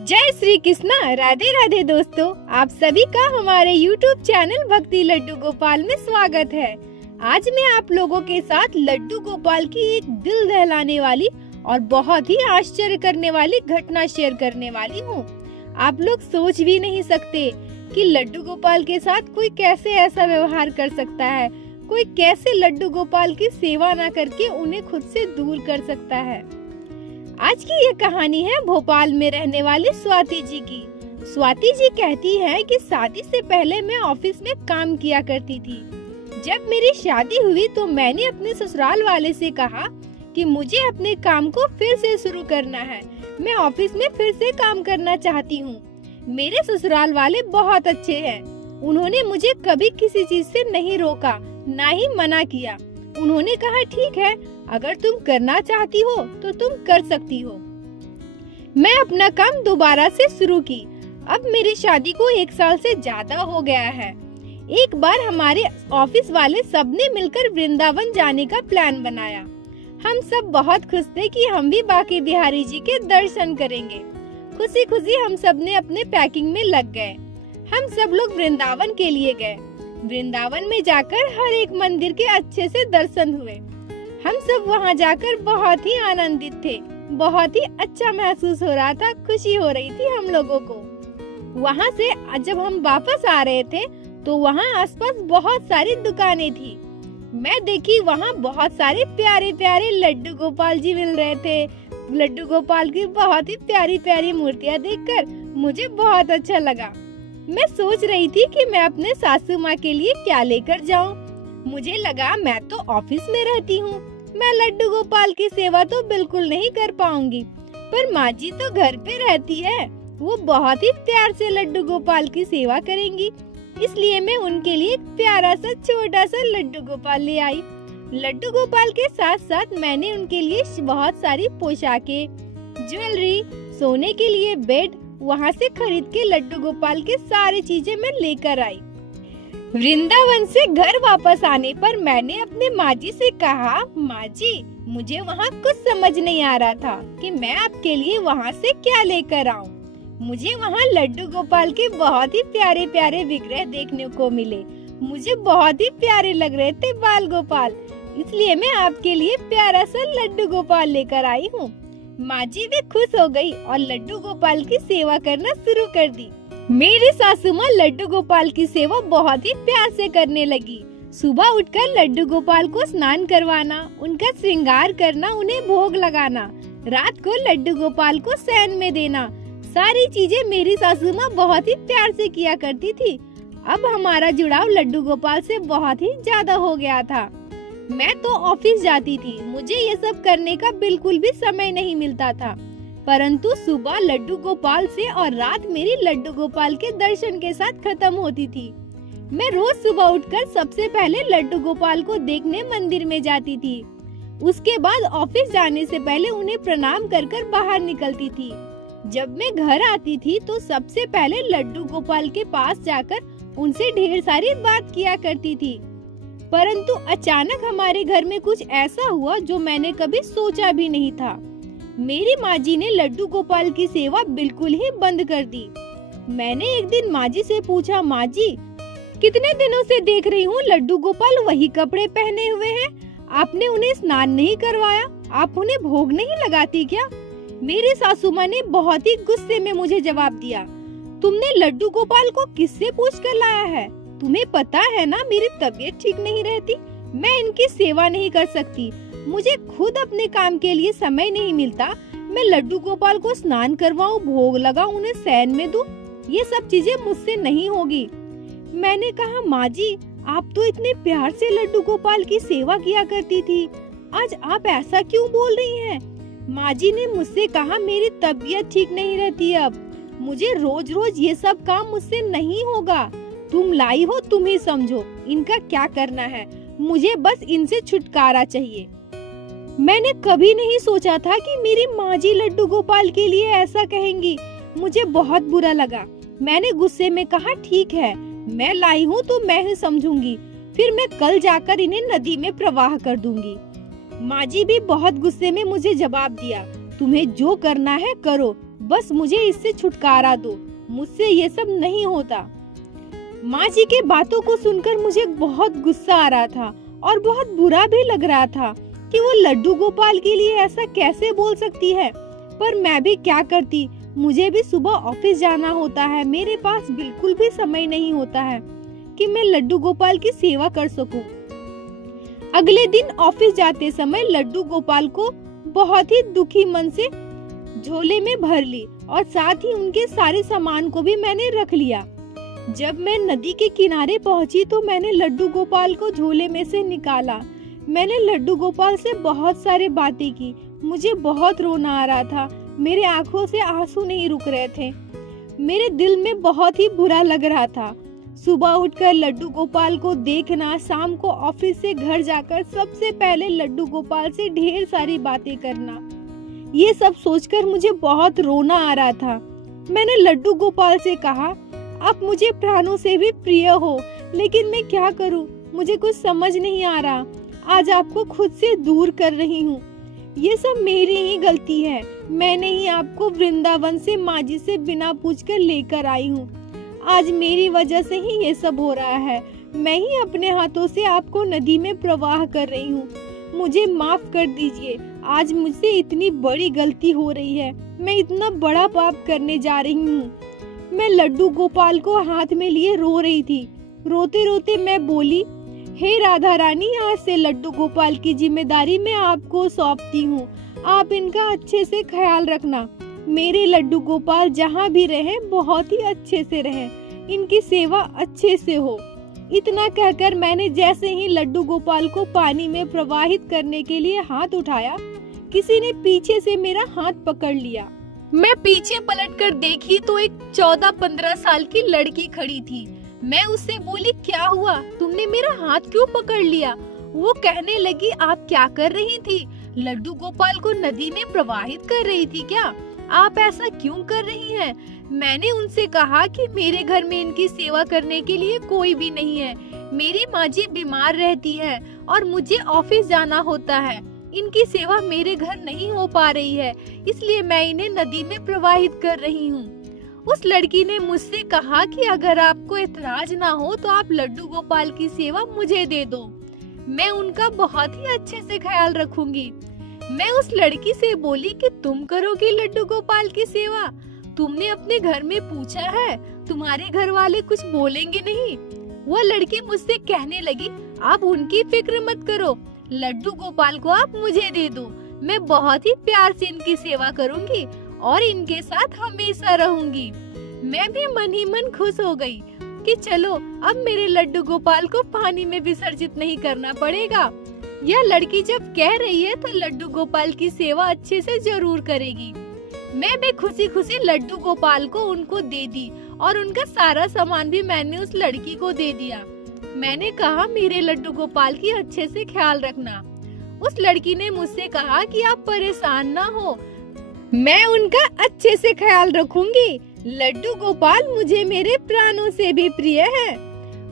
जय श्री कृष्णा। राधे राधे दोस्तों, आप सभी का हमारे YouTube चैनल भक्ति लड्डू गोपाल में स्वागत है। आज मैं आप लोगों के साथ लड्डू गोपाल की एक दिल दहलाने वाली और बहुत ही आश्चर्य करने वाली घटना शेयर करने वाली हूँ। आप लोग सोच भी नहीं सकते कि लड्डू गोपाल के साथ कोई कैसे ऐसा व्यवहार कर सकता है, कोई कैसे लड्डू गोपाल की सेवा न करके उन्हें खुद से दूर कर सकता है। आज की ये कहानी है भोपाल में रहने वाली स्वाति जी की। स्वाति जी कहती हैं कि शादी से पहले मैं ऑफिस में काम किया करती थी। जब मेरी शादी हुई तो मैंने अपने ससुराल वाले से कहा कि मुझे अपने काम को फिर से शुरू करना है, मैं ऑफिस में फिर से काम करना चाहती हूँ। मेरे ससुराल वाले बहुत अच्छे हैं, उन्होंने मुझे कभी किसी चीज से नहीं रोका, ना ही मना किया। उन्होंने कहा ठीक है, अगर तुम करना चाहती हो तो तुम कर सकती हो। मैं अपना काम दोबारा से शुरू की। अब मेरी शादी को 1 साल से ज्यादा हो गया है। एक बार हमारे ऑफिस वाले सबने मिलकर वृंदावन जाने का प्लान बनाया। हम सब बहुत खुश थे कि हम भी बांके बिहारी जी के दर्शन करेंगे। खुशी खुशी हम सब ने अपने पैकिंग में लग गए। हम सब लोग वृंदावन के लिए गए। वृंदावन में जाकर हर एक मंदिर के अच्छे से दर्शन हुए। हम सब वहां जाकर बहुत ही आनंदित थे, बहुत ही अच्छा महसूस हो रहा था, खुशी हो रही थी हम लोगों को। वहां से जब हम वापस आ रहे थे तो वहां आसपास बहुत सारी दुकानें थी। मैं देखी वहां बहुत सारे प्यारे प्यारे लड्डू गोपाल जी मिल रहे थे। लड्डू गोपाल की बहुत ही प्यारी प्यारी मूर्तियां देखकर मुझे बहुत अच्छा लगा। मैं सोच रही थी कि मैं अपने सासू माँ के लिए क्या लेकर जाऊं। मुझे लगा मैं तो ऑफिस में रहती हूँ, मैं लड्डू गोपाल की सेवा तो बिल्कुल नहीं कर पाऊंगी, पर माँ जी तो घर पे रहती है, वो बहुत ही प्यार से लड्डू गोपाल की सेवा करेंगी। इसलिए मैं उनके लिए एक प्यारा सा छोटा सा लड्डू गोपाल ले आई। लड्डू गोपाल के साथ साथ मैंने उनके लिए बहुत सारी पोशाकें, ज्वेलरी, सोने के लिए बेड वहाँ से खरीद के लड्डू गोपाल के सारी चीजें मैं लेकर आई। वृंदावन से घर वापस आने पर मैंने अपने माँ जी से कहा, माँ जी मुझे वहाँ कुछ समझ नहीं आ रहा था कि मैं आपके लिए वहाँ से क्या लेकर आऊँ। मुझे वहाँ लड्डू गोपाल के बहुत ही प्यारे प्यारे विग्रह देखने को मिले। मुझे बहुत ही प्यारे लग रहे थे बाल गोपाल, इसलिए मैं आपके लिए प्यारा सा लड्डू गोपाल लेकर आई हूँ। माँ जी भी खुश हो गई और लड्डू गोपाल की सेवा करना शुरू कर दी। मेरी सासू माँ लड्डू गोपाल की सेवा बहुत ही प्यार से करने लगी। सुबह उठकर लड्डू गोपाल को स्नान करवाना, उनका श्रृंगार करना, उन्हें भोग लगाना, रात को लड्डू गोपाल को शयन में देना, सारी चीजें मेरी सासू माँ बहुत ही प्यार से किया करती थी। अब हमारा जुड़ाव लड्डू गोपाल से बहुत ही ज्यादा हो गया था। मैं तो ऑफिस जाती थी, मुझे ये सब करने का बिल्कुल भी समय नहीं मिलता था, परंतु सुबह लड्डू गोपाल से और रात मेरी लड्डू गोपाल के दर्शन के साथ खत्म होती थी। मैं रोज सुबह उठकर सबसे पहले लड्डू गोपाल को देखने मंदिर में जाती थी। उसके बाद ऑफिस जाने से पहले उन्हें प्रणाम कर कर बाहर निकलती थी। जब मैं घर आती थी तो सबसे पहले लड्डू गोपाल के पास जाकर उनसे ढेर सारी बात किया करती थी। परंतु अचानक हमारे घर में कुछ ऐसा हुआ जो मैंने कभी सोचा भी नहीं था। मेरी माँ जी ने लड्डू गोपाल की सेवा बिल्कुल ही बंद कर दी। मैंने एक दिन माँ जी से पूछा, माँ जी कितने दिनों से देख रही हूँ लड्डू गोपाल वही कपड़े पहने हुए हैं, आपने उन्हें स्नान नहीं करवाया, आप उन्हें भोग नहीं लगाती क्या? मेरी सासू माँ ने बहुत ही गुस्से में मुझे जवाब दिया, तुमने लड्डू गोपाल को किससे पूछ कर लाया है? तुम्हें पता है ना मेरी तबीयत ठीक नहीं रहती, मैं इनकी सेवा नहीं कर सकती, मुझे खुद अपने काम के लिए समय नहीं मिलता, मैं लड्डू गोपाल को स्नान करवाऊं, भोग लगाऊं, उन्हें शयन में दूं, ये सब चीजें मुझसे नहीं होगी। मैंने कहा, माँ जी आप तो इतने प्यार से लड्डू गोपाल की सेवा किया करती थी, आज आप ऐसा क्यों बोल रही हैं? माँ जी ने मुझसे कहा, मेरी तबीयत ठीक नहीं रहती, अब मुझे रोज रोज ये सब काम मुझसे नहीं होगा, तुम लाई हो तुम ही समझो, इनका क्या करना है, मुझे बस इनसे छुटकारा चाहिए। मैंने कभी नहीं सोचा था कि मेरी माँ जी लड्डू गोपाल के लिए ऐसा कहेंगी, मुझे बहुत बुरा लगा। मैंने गुस्से में कहा, ठीक है मैं लाई हूँ तो मैं ही समझूंगी, फिर मैं कल जाकर इन्हें नदी में प्रवाह कर दूंगी। माँ जी भी बहुत गुस्से में मुझे जवाब दिया, तुम्हें जो करना है करो, बस मुझे इससे छुटकारा दो, मुझसे ये सब नहीं होता। माँ जी के बातों को सुनकर मुझे बहुत गुस्सा आ रहा था और बहुत बुरा भी लग रहा था कि वो लड्डू गोपाल के लिए ऐसा कैसे बोल सकती है। पर मैं भी क्या करती, मुझे भी सुबह ऑफिस जाना होता है, मेरे पास बिल्कुल भी समय नहीं होता है कि मैं लड्डू गोपाल की सेवा कर सकूं। अगले दिन ऑफिस जाते समय लड्डू गोपाल को बहुत ही दुखी मन से झोले में भर ली और साथ ही उनके सारे सामान को भी मैंने रख लिया। जब मैं नदी के किनारे पहुंची तो मैंने लड्डू गोपाल को झोले में से निकाला। मैंने लड्डू गोपाल से बहुत सारे बातें की। मुझे बहुत रोना आ रहा था, मेरे आंखों से आंसू नहीं रुक रहे थे। मेरे दिल में बहुत ही बुरा लग रहा था। सुबह उठकर लड्डू गोपाल को देखना, शाम को ऑफिस से घर जाकर सबसे पहले लड्डू गोपाल से ढेर सारी बातें करना, ये सब सोचकर मुझे बहुत रोना आ रहा था। मैंने लड्डू गोपाल से कहा, आप मुझे प्राणों से भी प्रिय हो, लेकिन मैं क्या करूं, मुझे कुछ समझ नहीं आ रहा। आज आपको खुद से दूर कर रही हूं। ये सब मेरी ही गलती है। मैंने ही आपको वृंदावन से माँ जी से बिना पूछकर लेकर आई हूँ। आज मेरी वजह से ही ये सब हो रहा है। मैं ही अपने हाथों से आपको नदी में प्रवाह कर रही हूँ। मुझे माफ कर दीजिए। आज मुझसे इतनी बड़ी गलती हो रही है। मैं इतना बड़ा पाप करने जा रही हूँ। मैं लड्डू गोपाल को हाथ में लिए रो रही थी। रोते रोते मैं बोली, हे राधा रानी, आज से लड्डू गोपाल की जिम्मेदारी मैं आपको सौंपती हूँ। आप इनका अच्छे से ख्याल रखना। मेरे लड्डू गोपाल जहाँ भी रहे बहुत ही अच्छे से रहे, इनकी सेवा अच्छे से हो। इतना कहकर मैंने जैसे ही लड्डू गोपाल को पानी में प्रवाहित करने के लिए हाथ उठाया, किसी ने पीछे से मेरा हाथ पकड़ लिया। मैं पीछे पलटकर देखी तो एक 14-15 साल की लड़की खड़ी थी। मैं उससे बोली, क्या हुआ, तुमने मेरा हाथ क्यों पकड़ लिया? वो कहने लगी, आप क्या कर रही थी? लड्डू गोपाल को नदी में प्रवाहित कर रही थी क्या? आप ऐसा क्यों कर रही हैं? मैंने उनसे कहा कि मेरे घर में इनकी सेवा करने के लिए कोई भी नहीं है। मेरी माँ जी बीमार रहती है और मुझे ऑफिस जाना होता है। इनकी सेवा मेरे घर नहीं हो पा रही है, इसलिए मैं इन्हें नदी में प्रवाहित कर रही हूँ। उस लड़की ने मुझसे कहा कि अगर आपको एतराज ना हो तो आप लड्डू गोपाल की सेवा मुझे दे दो, मैं उनका बहुत ही अच्छे से ख्याल रखूंगी। मैं उस लड़की से बोली कि तुम करोगी लड्डू गोपाल की सेवा? तुमने अपने घर में पूछा है? तुम्हारे घर वाले कुछ बोलेंगे नहीं? वो लड़की मुझसे कहने लगी, आप उनकी फिक्र मत करो, लड्डू गोपाल को आप मुझे दे दो। मैं बहुत ही प्यार से इनकी सेवा करूंगी और इनके साथ हमेशा रहूंगी। मैं भी मन ही मन खुश हो गई कि चलो अब मेरे लड्डू गोपाल को पानी में विसर्जित नहीं करना पड़ेगा। यह लड़की जब कह रही है तो लड्डू गोपाल की सेवा अच्छे से जरूर करेगी। मैं भी खुशी खुशी लड्डू गोपाल को उनको दे दी और उनका सारा सामान भी मैंने उस लड़की को दे दिया। मैंने कहा, मेरे लड्डू गोपाल की अच्छे से ख्याल रखना। उस लड़की ने मुझसे कहा कि आप परेशान ना हो, मैं उनका अच्छे से ख्याल रखूंगी। लड्डू गोपाल मुझे मेरे प्राणों से भी प्रिय है।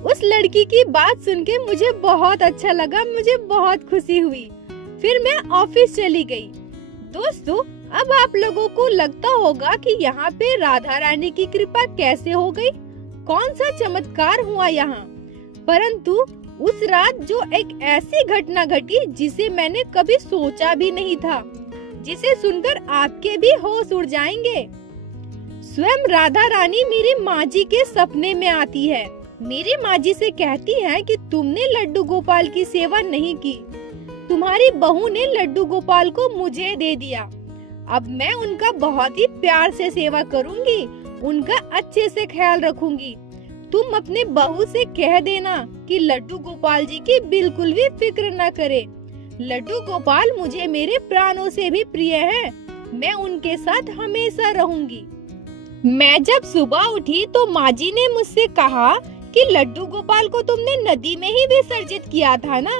उस लड़की की बात सुन के मुझे बहुत अच्छा लगा, मुझे बहुत खुशी हुई। फिर मैं ऑफिस चली गई। दोस्तों, अब आप लोगों को लगता होगा कि यहाँ पे राधा रानी की कृपा कैसे हो गई, कौन सा चमत्कार हुआ यहाँ। परंतु उस रात जो एक ऐसी घटना घटी जिसे मैंने कभी सोचा भी नहीं था, जिसे सुनकर आपके भी होश उड़ जाएंगे। स्वयं राधा रानी मेरी माँ जी के सपने में आती है। मेरी माँ जी से कहती है कि तुमने लड्डू गोपाल की सेवा नहीं की, तुम्हारी बहू ने लड्डू गोपाल को मुझे दे दिया। अब मैं उनका बहुत ही प्यार से सेवा करूंगी, उनका अच्छे से ख्याल रखूंगी। तुम अपने बहू से कह देना कि लड्डू गोपाल जी की बिल्कुल भी फिक्र न करे। लड्डू गोपाल मुझे मेरे प्राणों से भी प्रिय है, मैं उनके साथ हमेशा रहूंगी। मैं जब सुबह उठी तो माँ जी ने मुझसे कहा कि लड्डू गोपाल को तुमने नदी में ही विसर्जित किया था ना।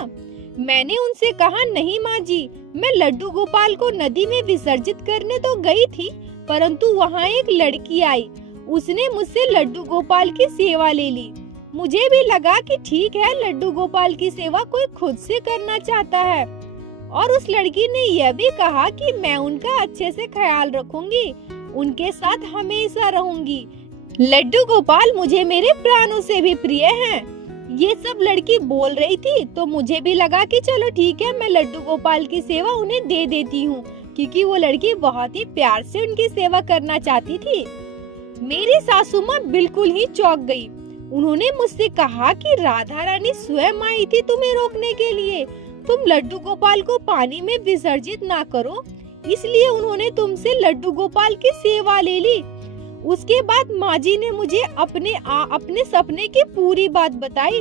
मैंने उनसे कहा, नहीं माँ जी, मैं लड्डू गोपाल को नदी में विसर्जित करने तो गई थी, परंतु वहाँ एक लड़की आई, उसने मुझसे लड्डू गोपाल की सेवा ले ली। मुझे भी लगा कि ठीक है, लड्डू गोपाल की सेवा कोई खुद से करना चाहता है। और उस लड़की ने यह भी कहा कि मैं उनका अच्छे से ख्याल रखूंगी, उनके साथ हमेशा रहूंगी। लड्डू गोपाल मुझे मेरे प्राणों से भी प्रिय हैं। ये सब लड़की बोल रही थी तो मुझे भी लगा कि चलो ठीक है, मैं लड्डू गोपाल की सेवा उन्हें दे देती हूँ, क्योंकि वो लड़की बहुत ही प्यार से उनकी सेवा करना चाहती थी। मेरी सासू माँ बिल्कुल ही चौंक गई। उन्होंने मुझसे कहा कि राधा रानी स्वयं आई थी तुम्हें रोकने के लिए। तुम लड्डू गोपाल को पानी में विसर्जित ना करो, इसलिए उन्होंने तुमसे लड्डू गोपाल की सेवा ले ली। उसके बाद माँ जी ने मुझे अपने सपने की पूरी बात बताई।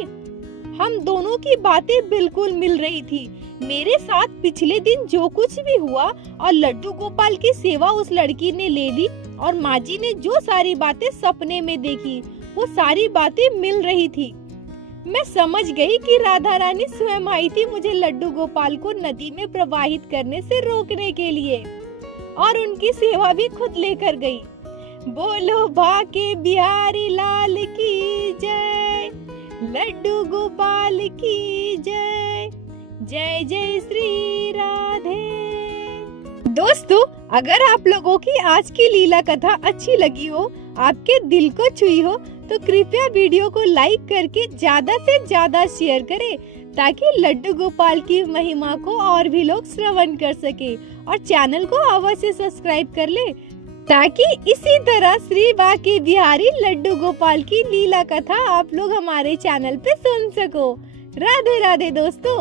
हम दोनों की बातें बिल्कुल मिल रही थी। मेरे साथ पिछले दिन जो कुछ भी हुआ और लड्डू गोपाल की सेवा उस लड़की ने ले ली, और माँ जी ने जो सारी बातें सपने में देखी, वो सारी बातें मिल रही थी। मैं समझ गई कि राधा रानी स्वयं आई थी मुझे लड्डू गोपाल को नदी में प्रवाहित करने से रोकने के लिए, और उनकी सेवा भी खुद लेकर गई। बोलो बाके बिहारी लाल की जय, लड्डू गोपाल की जय, जय जय श्री राधे। दोस्तों, अगर आप लोगों की आज की लीला कथा अच्छी लगी हो, आपके दिल को छुई हो, तो कृपया वीडियो को लाइक करके ज्यादा से ज्यादा शेयर करें, ताकि लड्डू गोपाल की महिमा को और भी लोग श्रवण कर सके, और चैनल को अवश्य सब्सक्राइब कर ले, ताकि इसी तरह श्री बाके बिहारी लड्डू गोपाल की लीला कथा आप लोग हमारे चैनल पे सुन सको। राधे राधे दोस्तों।